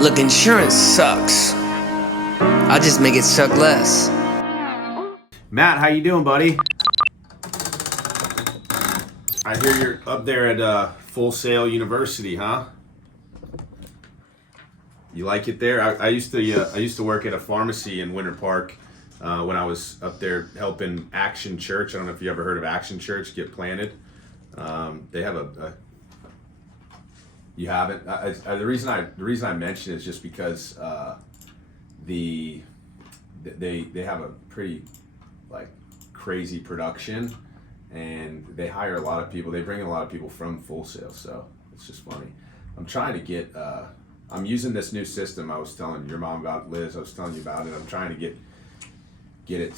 Look, insurance sucks. I'll just make it suck less. Matt, how you doing, buddy? I hear you're up there at Full Sail University, huh? You like it there? I used to work at a pharmacy in Winter Park when I was up there helping Action Church. I don't know if you ever heard of Action Church get planted. They have you haven't. The reason I mention it is just because they have a pretty like crazy production, and they hire a lot of people. They bring a lot of people from Full Sail, so it's just funny. I'm trying to get. I'm using this new system I was telling your mom about, Liz. I was telling you about it. I'm trying to get it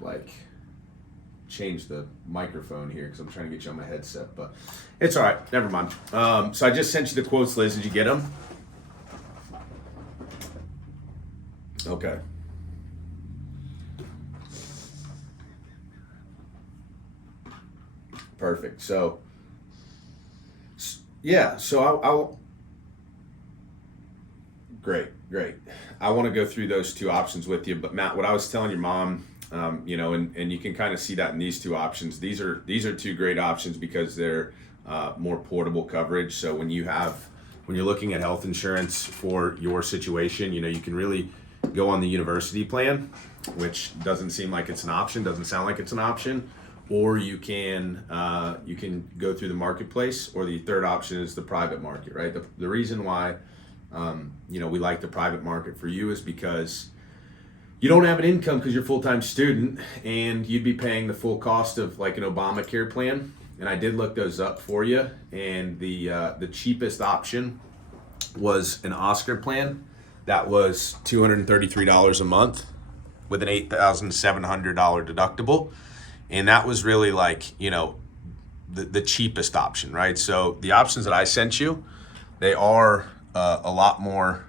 like change the microphone here because I'm trying to get you on my headset, but it's all right. Never mind. So I just sent you the quotes, Liz. Did you get them? Okay. Perfect. So yeah. So I'll great. I want to go through those two options with you. But Matt, what I was telling your mom, and you can kind of see that in these two options. These are two great options because they're more portable coverage. So when you're looking at health insurance for your situation, you can really go on the university plan, which doesn't seem like it's an option, doesn't sound like it's an option, or you can go through the marketplace, or the third option is the private market, right? The reason why we like the private market for you is because you don't have an income because you're a full-time student, and you'd be paying the full cost of like an Obamacare plan. And I did look those up for you, and the cheapest option was an Oscar plan that was $233 a month with an $8,700 deductible, and that was really like the cheapest option, right? So the options that I sent you, they are a lot more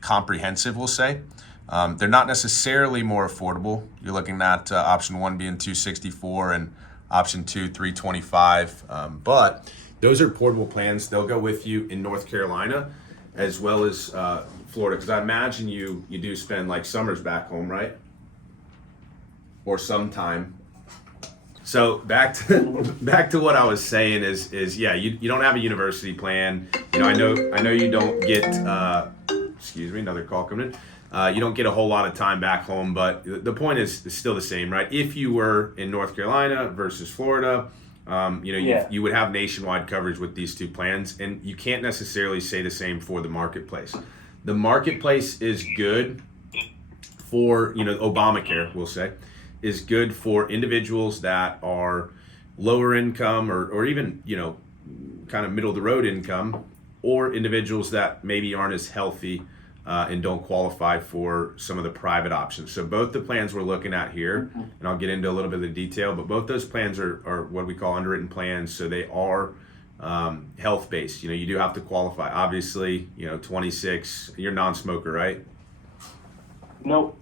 comprehensive, we'll say. They're not necessarily more affordable. You're looking at option one being $264 and option two $325. But those are portable plans. They'll go with you in North Carolina as well as Florida, because I imagine you do spend like summers back home, right? Or sometime. So back to what I was saying is yeah, you don't have a university plan. I know you don't get excuse me, another call coming in. You don't get a whole lot of time back home, but the point is still the same, right? If you were in North Carolina versus Florida, you would have nationwide coverage with these two plans, and you can't necessarily say the same for the marketplace. The marketplace is good for, Obamacare, we'll say, is good for individuals that are lower income or even, kind of middle of the road income, or individuals that maybe aren't as healthy and don't qualify for some of the private options. So both the plans we're looking at here, and I'll get into a little bit of the detail, but both those plans are what we call underwritten plans. So they are health-based. You do have to qualify. Obviously, 26, you're non-smoker, right? Nope.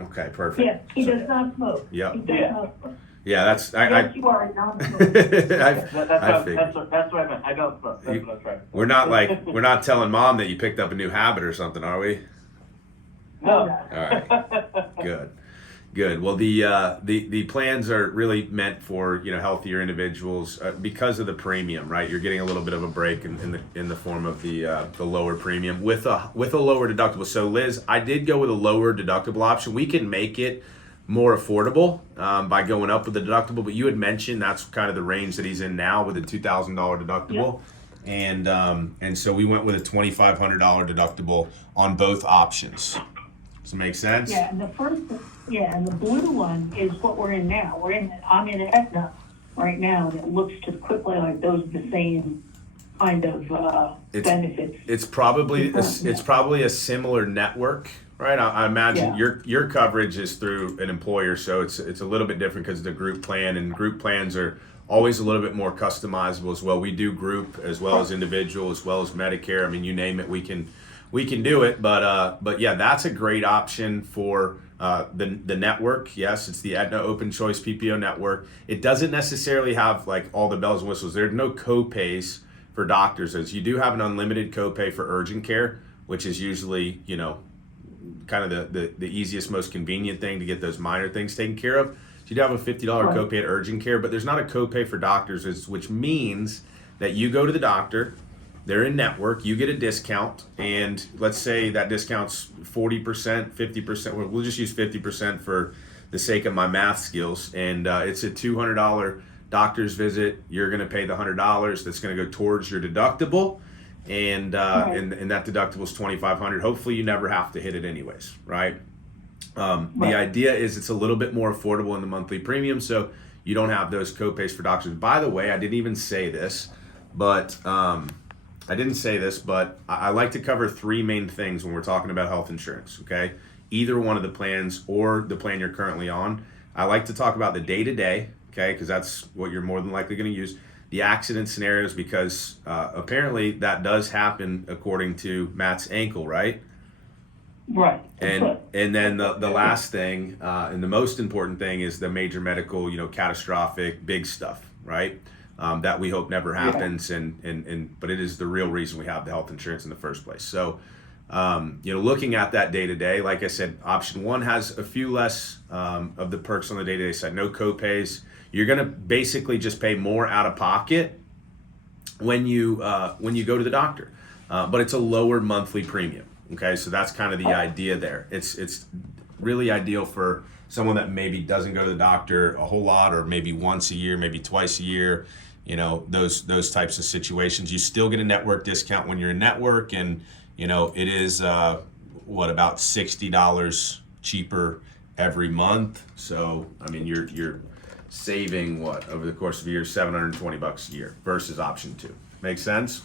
Okay, perfect. Yes, he does not smoke. Yep. He does not smoke. Yeah, that's Yes, you are a non-smoker. That's I what figured. I meant. I don't smoke. That's what I tried. We're not telling mom that you picked up a new habit or something, are we? No. All right. Good. Well, the plans are really meant for healthier individuals because of the premium, right? You're getting a little bit of a break in the form of the lower premium with a lower deductible. So Liz, I did go with a lower deductible option. We can make it more affordable by going up with the deductible, but you had mentioned that's kind of the range that he's in now with a $2,000 deductible. Yep. And so we went with a $2,500 deductible on both options. Does it make sense? Yeah, and the blue one is what we're in now. I'm in Aetna right now, and it looks just quickly like those are the same kind of benefits. It's probably a similar network, right? I imagine your coverage is through an employer, so it's a little bit different because of the group plan, and group plans are always a little bit more customizable as well. We do group as well as individual as well as Medicare. I mean, you name it, we can do it. But yeah, that's a great option for the network. Yes, it's the Aetna Open Choice PPO network. It doesn't necessarily have like all the bells and whistles. There are no co-pays for doctors is you do have an unlimited copay for urgent care, which is usually, you know, kind of the easiest, most convenient thing to get those minor things taken care of. So you do have a $50 copay at urgent care, but there's not a copay for doctors, which means that you go to the doctor, they're in network, you get a discount, and let's say that discount's 40%, 50%, we'll just use 50% for the sake of my math skills, and it's a $200 doctor's visit. You're gonna pay the $100 that's gonna go towards your deductible, and that deductible is $2,500. Hopefully you never have to hit it anyways, right? The idea is it's a little bit more affordable in the monthly premium, so you don't have those copays for doctors. By the way, I didn't even say this, but I like to cover three main things when we're talking about health insurance, okay? Either one of the plans or the plan you're currently on. I like to talk about the day-to-day, okay, because that's what you're more than likely going to use. The accident scenarios, because apparently that does happen according to Matt's ankle, right? Right. And then the last thing and the most important thing is the major medical, you know, catastrophic, big stuff, right? That we hope never happens, but it is the real reason we have the health insurance in the first place. So, you know, looking at that day to day, like I said, option one has a few less of the perks on the day to day side. No copays. You're gonna basically just pay more out of pocket when you go to the doctor, but it's a lower monthly premium. Okay, so that's kind of the idea there. It's really ideal for someone that maybe doesn't go to the doctor a whole lot, or maybe once a year, maybe twice a year. You know, those types of situations. You still get a network discount when you're in network, and you know it is about $60 cheaper every month. So I mean, you're saving over the course of a year, $720 a year versus option two. Make sense?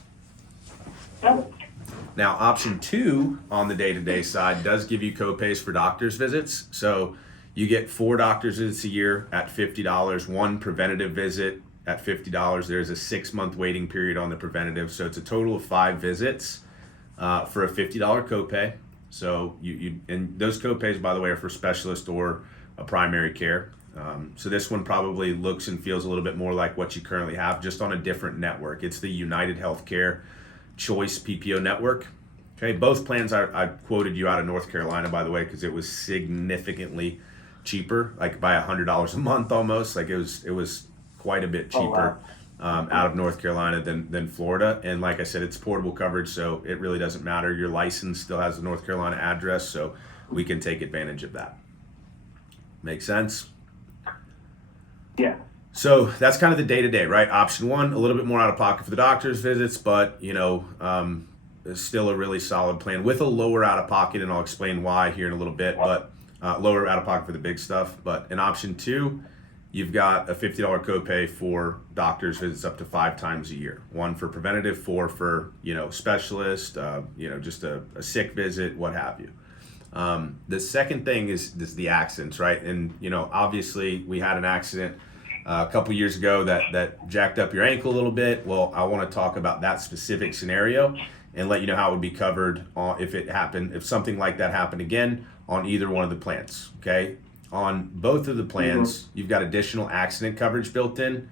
Now, option two on the day-to-day side does give you copays for doctor's visits. So you get 4 doctor's visits a year at $50, 1 preventative visit at $50. There's a 6-month waiting period on the preventative. So it's a total of 5 visits for a $50 copay. So and those copays, by the way, are for specialist or a primary care. So this one probably looks and feels a little bit more like what you currently have, just on a different network. It's the United Healthcare Choice PPO network. Okay, both plans I quoted you out of North Carolina, by the way, because it was significantly cheaper, like by $100 a month almost. Like it was quite a bit cheaper out of North Carolina than Florida. And like I said, it's portable coverage, so it really doesn't matter. Your license still has a North Carolina address, so we can take advantage of that. Make sense? Yeah. So that's kind of the day-to-day, right? Option one, a little bit more out of pocket for the doctor's visits, but you know, still a really solid plan with a lower out of pocket, and I'll explain why here in a little bit, but lower out of pocket for the big stuff. But in option two, you've got a $50 copay for doctor's visits up to 5 times a year. 1 for preventative, 4 for, you know, specialist, you know, just a sick visit, what have you. The second thing is the accidents, right? And, you know, obviously we had an accident a couple years ago that jacked up your ankle a little bit. Well, I want to talk about that specific scenario and let you know how it would be covered if something like that happened again on either one of the plans, okay? On both of the plans, you've got additional accident coverage built in,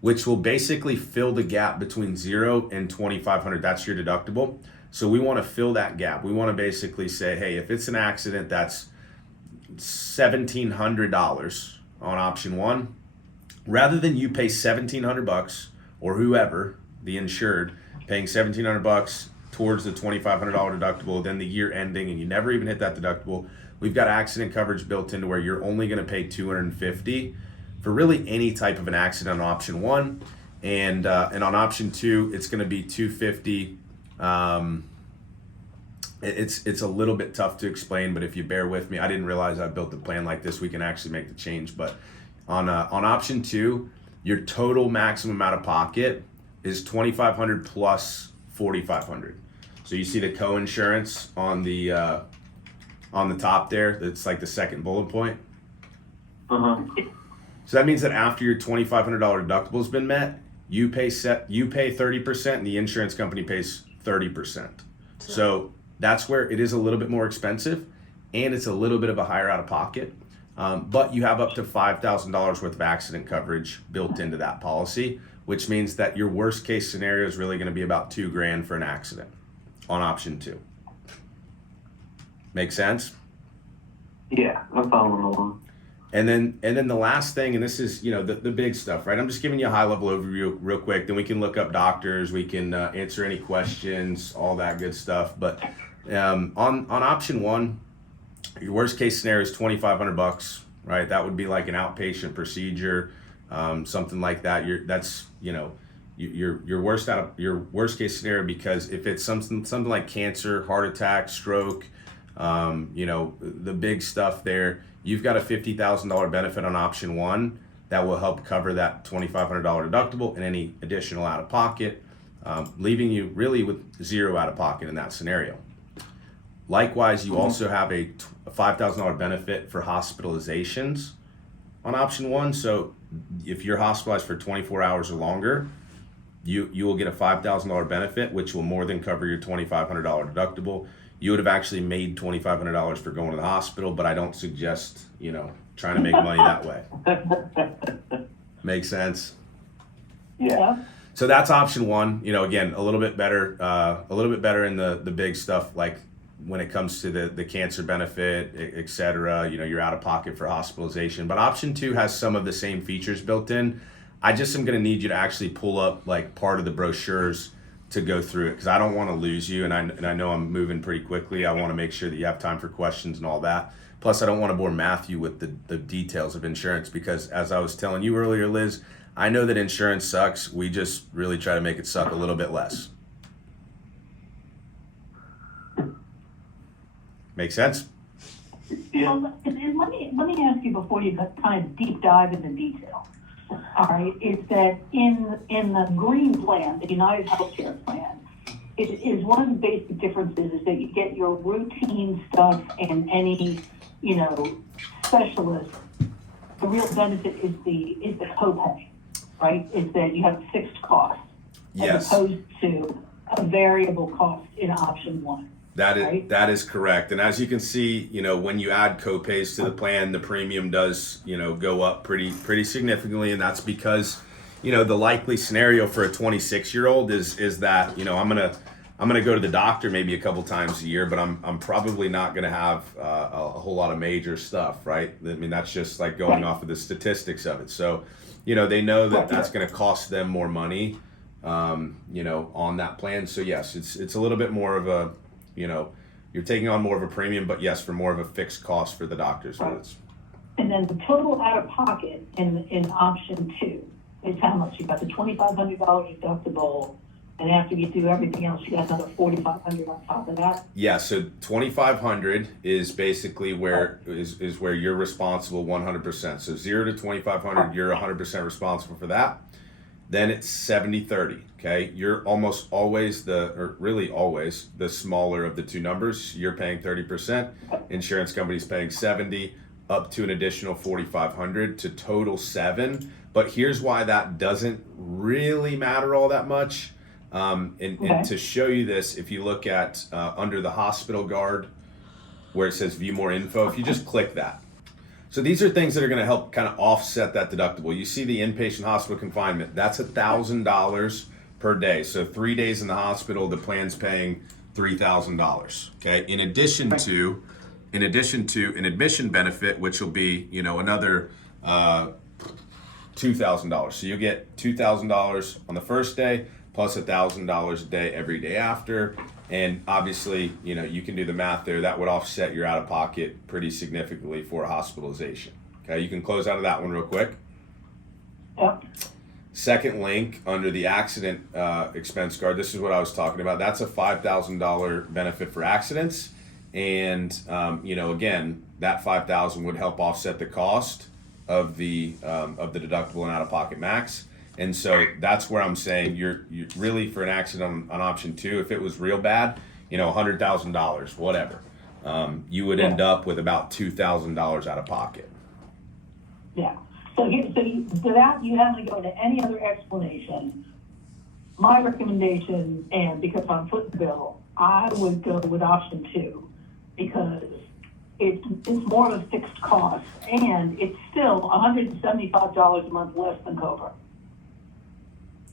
which will basically fill the gap between 0 and $2,500. That's your deductible. So we want to fill that gap. We want to basically say, hey, if it's an accident that's $1,700 on option one, rather than you pay $1,700 or whoever, the insured, paying $1,700 towards the $2,500 deductible, then the year ending and you never even hit that deductible, we've got accident coverage built into where you're only going to pay $250 for really any type of an accident on option one, and on option two, it's going to be $250. It's a little bit tough to explain, but if you bear with me, I didn't realize I built the plan like this. We can actually make the change, but on option two, your total maximum out of pocket is $2,500 plus $4,500. So you see the co-insurance on the top there. That's like the second bullet point. So that means that after your $2,500 deductible has been met, you pay 30%, and the insurance company pays 30%. So that's where it is a little bit more expensive, and it's a little bit of a higher out of pocket. But you have up to $5,000 worth of accident coverage built into that policy, which means that your worst case scenario is really going to be about $2,000 for an accident on option 2. Make sense? Yeah, I'm following along. And then the last thing, and this is, the big stuff, right? I'm just giving you a high level overview real quick. Then we can look up doctors. We can answer any questions, all that good stuff. But on option 1, your worst case scenario is $2,500, right? That would be like an outpatient procedure, something like that. Your worst case scenario, because if it's something like cancer, heart attack, stroke, the big stuff there, you've got a $50,000 benefit on option 1 that will help cover that $2,500 deductible and any additional out of pocket, leaving you really with zero out of pocket in that scenario. Likewise, you also have a $5,000 benefit for hospitalizations on option 1. So if you're hospitalized for 24 hours or longer, you will get a $5,000 benefit, which will more than cover your $2,500 deductible. You would have actually made $2,500 for going to the hospital, but I don't suggest, trying to make money that way. Make sense? Yeah. So that's option 1. Again, a little bit better in the big stuff, like when it comes to the cancer benefit, et cetera. You're out of pocket for hospitalization. But option 2 has some of the same features built in. I just am going to need you to actually pull up like part of the brochures to go through it, because I don't want to lose you, and I know I'm moving pretty quickly. I want to make sure that you have time for questions and all that. Plus, I don't want to bore Matthew with the details of insurance, because as I was telling you earlier, Liz, I know that insurance sucks. We just really try to make it suck a little bit less. Make sense? Yeah. Well, and let me ask you before you kind of deep dive into detail. All right, is that in the green plan, the United Healthcare plan, it is one of the basic differences is that you get your routine stuff and any, specialist. The real benefit is the copay, right? Is that you have a fixed cost Yes. as opposed to a variable cost in option 1. That is correct. And as you can see, when you add copays to the plan, the premium does, go up pretty significantly. And that's because, the likely scenario for a 26-year-old is that, I'm gonna go to the doctor maybe a couple times a year, but I'm probably not gonna have a whole lot of major stuff, right? I mean, that's just like going off of the statistics of it. So, they know that that's gonna cost them more money, on that plan. So yes, it's a little bit more of a, you're taking on more of a premium, but yes, for more of a fixed cost for the doctor's visits. And then the total out of pocket in option 2 is how much? You got the $2,500 deductible, and after you do everything else, you got another $4,500 on top of that. Yeah, so $2,500 is basically where is where you're responsible 100%. So 0 to $2,500, you're 100% responsible for that. Then it's 70-30. Okay, you're almost always really always the smaller of the two numbers. You're paying 30%. Insurance company's paying 70, up to an additional 4,500 to total 7. But here's why that doesn't really matter all that much. And to show you this, if you look at under the hospital guard, where it says view more info, if you just click that. So these are things that are going to help kind of offset that deductible. You see the inpatient hospital confinement, that's $1,000 per day. So 3 days in the hospital, the plan's paying $3,000. Okay. In addition to an admission benefit, which will be, another $2,000. So you get $2,000 on the first day plus $1,000 a day every day after. And obviously, you can do the math there. That would offset your out of pocket pretty significantly for hospitalization. Okay, you can close out of that one real quick. Yep. Second link under the accident expense guard. This is what I was talking about. That's a $5,000 benefit for accidents. And, again, that $5,000 would help offset the cost of the deductible and out of pocket max. And so that's where I'm saying you're really, for an accident on option 2, if it was real bad, $100,000, whatever, you would end up with about $2,000 out of pocket. Yeah. So without you having to go into any other explanation, my recommendation, and because I'm footing the bill, I would go with option 2 because it's more of a fixed cost and it's still $175 a month less than Cobra.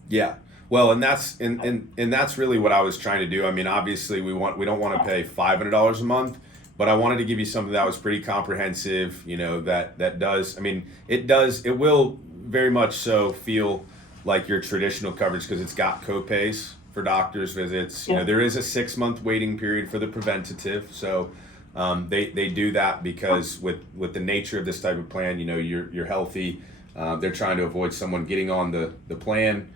Yeah. Well, and that's really what I was trying to do. I mean, obviously we don't want to pay $500 a month, but I wanted to give you something that was pretty comprehensive, you know, that does, I mean, it will very much so feel like your traditional coverage because it's got copays for doctor's visits. You know, there is a 6-month waiting period for the preventative. So they do that because with the nature of this type of plan, you know, you're healthy. They're trying to avoid someone getting on the plan,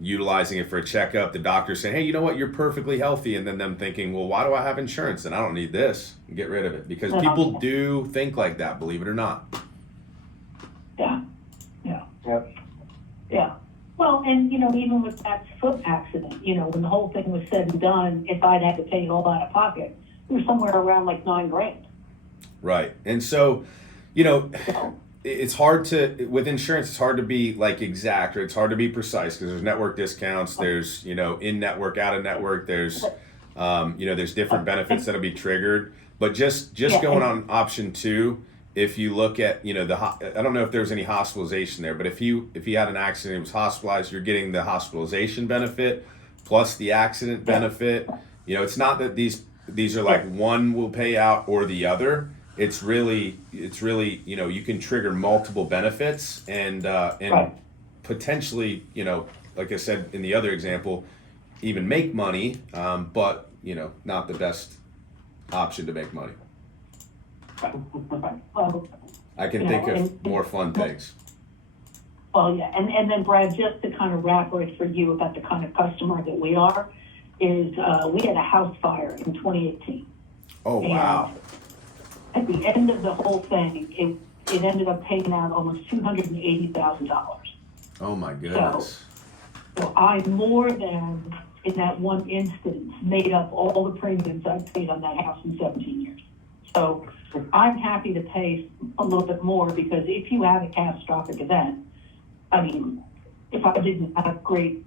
utilizing it for a checkup. The doctor saying, hey, you know what, you're perfectly healthy. And then them thinking, well, why do I have insurance? And I don't need this. Get rid of it. Because people do think like that, believe it or not. Yeah. Yep. Yeah. Well, and, you know, even with that foot accident, you know, when the whole thing was said and done, if I'd had to pay it all out of pocket, we were somewhere around like $9,000. Right. And so, you know, it's hard to, with insurance, it's hard to be like exact, or it's hard to be precise because there's network discounts, there's, you know, in network, out of network, there's, you know, there's different benefits that'll be triggered. But just going on option 2, if you look at, you know, I don't know if there was any hospitalization there, but if you had an accident and was hospitalized, you're getting the hospitalization benefit plus the accident benefit. You know, it's not that these are like one will pay out or the other. It's really, you know, you can trigger multiple benefits and potentially, you know, like I said in the other example, even make money, but, you know, not the best option to make money. Well, I can think of more fun things. well, yeah, and then Brad, just to kind of wrap it for you about the kind of customer that we are, is we had a house fire in 2018. Oh, wow. At the end of the whole thing, it ended up paying out almost $280,000. Oh my goodness. So I more than, in that one instance, made up all the premiums I paid on that house in 17 years. So I'm happy to pay a little bit more because if you have a catastrophic event, I mean, if I didn't have great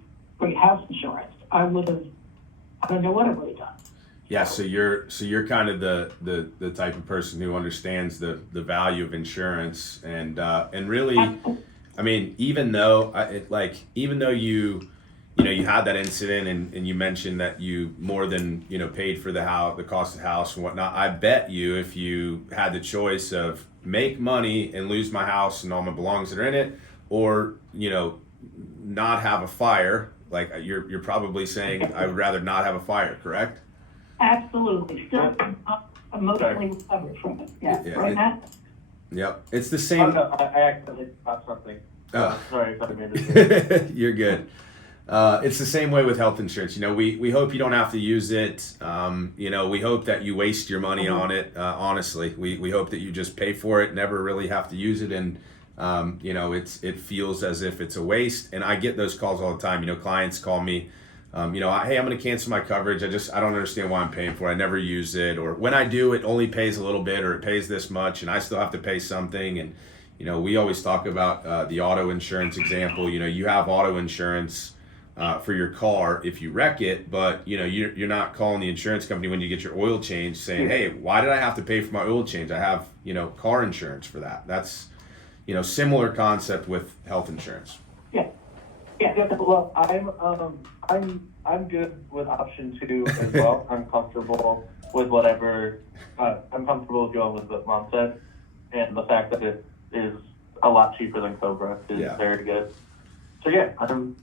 house insurance, I don't know what I would have done. Yeah, so you're kind of the type of person who understands the value of insurance and really, I mean, even though you had that incident and you mentioned that you more than, you know, paid for the cost of the house and whatnot, I bet you if you had the choice of make money and lose my house and all my belongings that are in it, or, you know, not have a fire, like you're probably saying I would rather not have a fire, correct? Absolutely. Still emotionally recovered from it. Yeah. Right, Matt? Yep. It's the same. Oh, no, I accidentally thought something. Sorry, I made it. You're good. It's the same way with health insurance. You know, we hope you don't have to use it. You know, we hope that you waste your money on it. Honestly, we hope that you just pay for it, never really have to use it, and you know, it feels as if it's a waste. And I get those calls all the time. You know, clients call me. You know, hey, I'm going to cancel my coverage. I don't understand why I'm paying for it. I never use it, or when I do, it only pays a little bit, or it pays this much, and I still have to pay something. And you know, we always talk about the auto insurance example. You know, you have auto insurance for your car if you wreck it, but you know, you're not calling the insurance company when you get your oil change saying, hey, why did I have to pay for my oil change? I have, you know, car insurance for that. That's, you know, similar concept with health insurance. Yeah. Well, I'm good with option 2 as well. I'm comfortable with whatever. I'm comfortable going with what Mom said, and the fact that it is a lot cheaper than Cobra is very good. So yeah, I'm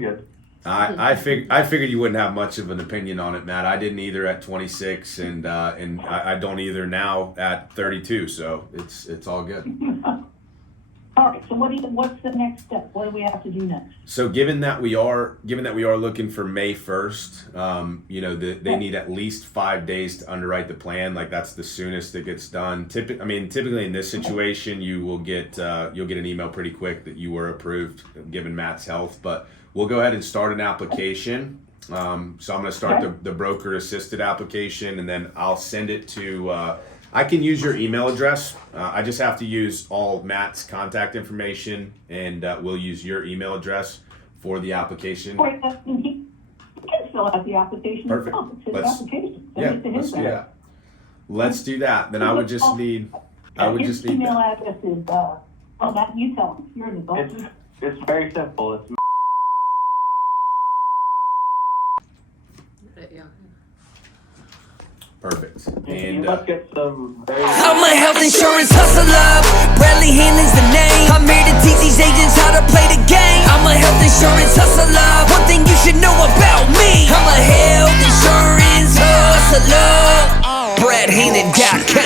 good. I figured you wouldn't have much of an opinion on it, Matt. I didn't either at 26, and I don't either now at 32. So it's all good. All right. So what's the next step? What do we have to do next? So given that we are looking for May 1st, you know, they need at least 5 days to underwrite the plan. Like that's the soonest it gets done. Typically in this situation, you'll get an email pretty quick that you were approved given Matt's health. But we'll go ahead and start an application. So I'm going to start the broker assisted application, and then I'll send it to. I can use your email address. I just have to use all Matt's contact information, and we'll use your email address for the application. All right, he can fill out the application. Perfect. It's his application. Let's do that. Let's do that. Then I would just need. His email address is. Matt, you tell him. You're an adult. It's very simple. It's Perfect. You And must get some very. I'm a health insurance hustler. Bradley Hannon's the name. I'm here to teach these agents how to play the game. I'm a health insurance hustler. One thing you should know about me. I'm a health insurance hustler. BradHannon.com.